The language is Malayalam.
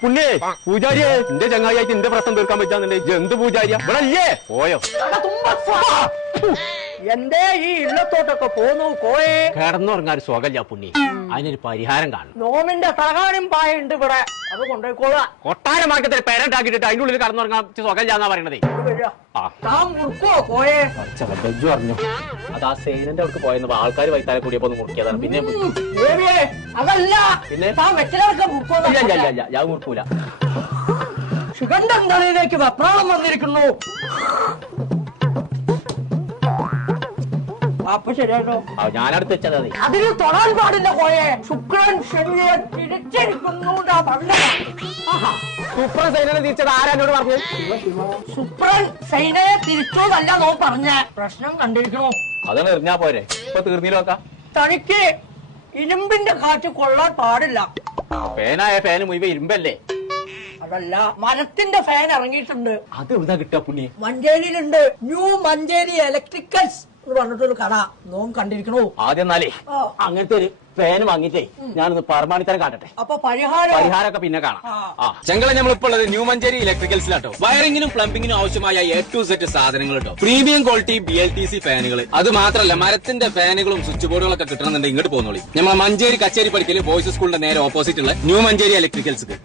പുണ്യേ പൂജാരിയെ എന്റെ ചങ്ങായിയായിട്ട് എന്റെ പ്രശ്നം തീർക്കാൻ പറ്റാന്നുണ്ടെങ്കിൽ എന്ത് പൂജാരിയ ഇവിടെ അല്ലേ പോയോ എന്തേ ഈ ഇല്ലത്തോട്ടൊക്കെ പോന്നു കോയെ കിടന്നുറങ്ങാൻ ഒരു സുഖമില്ല പുണ്യ അതിനൊരു പരിഹാരം കാണും നോമിന്റെ തലകാനും പായുണ്ട് ഇവിടെ അത് കൊണ്ടുപോയിക്കോളാം കൊട്ടാരമാക്കത്തിൽ പേരണ്ടാക്കിയിട്ട് അതിന്റെ ഉള്ളിൽ കിടന്നുറങ്ങാൻ സുഖമില്ലാന്നാ പറയണതേ കോയെ ബെജു പറഞ്ഞു അത് ആ സൈനന്റെ അവർക്ക് പോയെന്ന് ആൾക്കാർ വൈത്താലെ കൂടിയപ്പോ ഒന്ന് മുറിക്കിയതാണ് പിന്നെ അതല്ല പിന്നെ ഞാൻ മുറിക്കൂല ശിഖണ്ഡൻ തലയിലേക്ക് വെപ്രാളം വന്നിരിക്കുന്നു അപ്പൊ ശരിയാട്ടോ ഞാനടുത്ത് വെച്ചത് അതെ അതിന് തൊടാൻ പാടില്ല കോയെ ശുക്രൻ ശനിയെ തിരിച്ചിരിക്കുന്നു സൂപ്പർ സൈനനെ തിരിച്ചത് ആരാനോട് പറഞ്ഞു ശുക്രൻ സൈനയെ തിരിച്ചോന്നല്ല നോ പറഞ്ഞ പ്രശ്നം കണ്ടിരിക്കണോ അതാണ് എറിഞ്ഞാ പോരെ ഇപ്പൊ തീർന്നില്ലോക്ക തനിക്ക് ഇരുമ്പിന്റെ കാറ്റ് കൊള്ളാൻ പാടില്ല ഫാനായ ഫാന് മുഴുവൻ ഇരുമ്പല്ലേ അതല്ല മരത്തിന്റെ ഫാൻ ഇറങ്ങിയിട്ടുണ്ട് അത് എവിടുന്നാ കിട്ടാ പുണ്യ മഞ്ചേരിയിലുണ്ട് ന്യൂ മഞ്ചേരി ഇലക്ട്രിക്കൽസ് എന്ന് പറഞ്ഞിട്ടൊരു കട നോം കണ്ടിരിക്കണോ ആദ്യം എന്നാലേ അങ്ങനത്തെ ഒരു ഫാൻ വാങ്ങിട്ടേ ഞാനൊന്ന് പരമാണിത്തരം കാട്ടട്ടെ അപ്പൊ പരിഹാരമൊക്കെ പിന്നെ കാണാം ചെങ്കള നമ്മളിപ്പോൾ ഉള്ളത് ന്യൂ മഞ്ചേരി ഇലക്ട്രിക്കൽസിലാട്ടോ വയറിംഗിനും പ്ലംബിംഗിനും ആവശ്യമായ A to Z സാധനങ്ങൾ കേട്ടോ പ്രീമിയം ക്വാളിറ്റി BLTC ഫാനുകൾ അത് മാത്രമല്ല മരത്തിന്റെ ഫാനുകളും സ്വിച്ച് ബോർഡുകളൊക്കെ കിട്ടണമെന്നുണ്ടെങ്കിൽ ഇങ്ങോട്ട് പോകുന്നോളി നമ്മളെ മഞ്ചേരി കച്ചേരി പഠിക്കല് ബോയ്സ് സ്കൂളിന്റെ നേരെ ഓപ്പോസിറ്റ് ഉള്ള ന്യൂ മഞ്ചേരി ഇലക്ട്രിക്കൽസ്